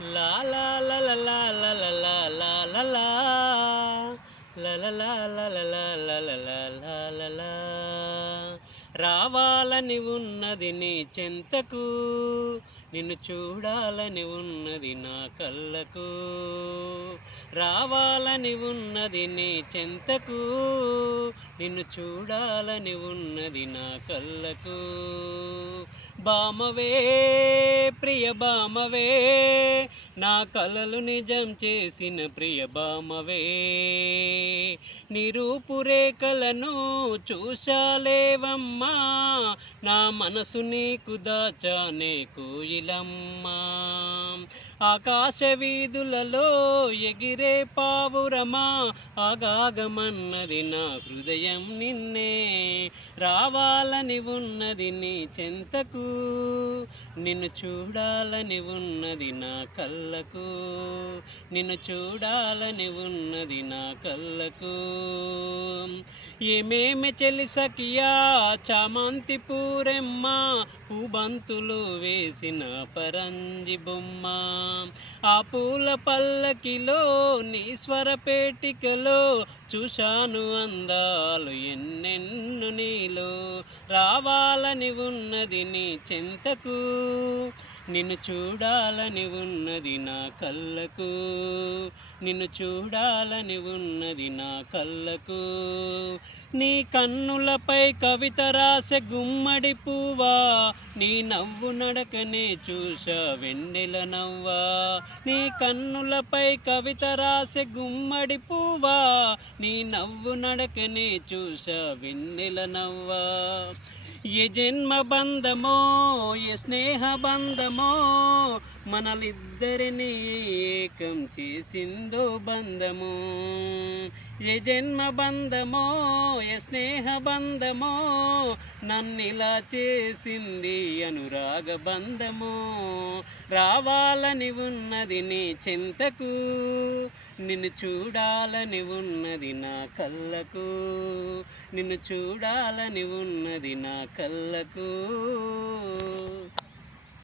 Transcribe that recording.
లా లా లా లా లా లా లా లా లా లా లా. లా లా లా లా లా లా లా లా లా లా లా లా. రావాలని ఉన్నది నీ చెంతకు, నిన్ను చూడాలని ఉన్నది నా కళ్ళకు. రావాలని ఉన్నది నీ చెంతకు, నిన్ను చూడాలని ఉన్నది నా కళ్ళకు. బామవే ప్రియ బామవే, నా కలలు నిజం చేసిన ప్రియ బామవే. నీ రూపురేఖలను చూశాలేవమ్మా, నా మనసు నీకు దాచానే కోయిలమ్మా. ఆకాశ వీధులలో ఎగిరే పావురమా, ఆగాగమన్నది నా హృదయం నిన్నే. రావాలని ఉన్నది నీ చెంతకు, నిన్ను చూడాలని ఉన్నది నా కళ్ళకు. నిన్ను చూడాలని ఉన్నది నా కళ్ళకు. ఏమేమి చెలిసకియా చామంతి పూరెమ్మ, పూబంతులు వేసిన పరంజి బొమ్మ. ఆ పూల పల్లకిలో నీ స్వరపేటికలో చూశాను అందాలు ఎన్నెన్ను నీలో. రావాలని ఉన్నది నీ చెంతకు, నిన్ను చూడాలని ఉన్నది నా కళ్ళకు. నిన్ను చూడాలని ఉన్నది నా కళ్ళకు. నీ కన్నులపై కవిత రాసే గుమ్మడి పువ్వా, నీ నవ్వు నడకనే చూసా వెన్నెల నవ్వా. నీ కన్నులపై కవిత రాసే గుమ్మడి పువ్వా, నీ నవ్వు నడకనే చూసా వెన్నెల నవ్వా. ఏ జన్మ బంధమో ఏ స్నేహ బంధమో, మనలిద్దరినీ ఏకం చేసిందో బంధము. ఏ జన్మ బంధమో ఏ స్నేహ బంధమో, నన్నిలా చేసింది అనురాగ బంధము. రావాలని ఉన్నది నీ చెంతకు, నిన్ను చూడాలని ఉన్నది నా కళ్ళకు. నిన్ను చూడాలని ఉన్నది నా కళ్ళకు.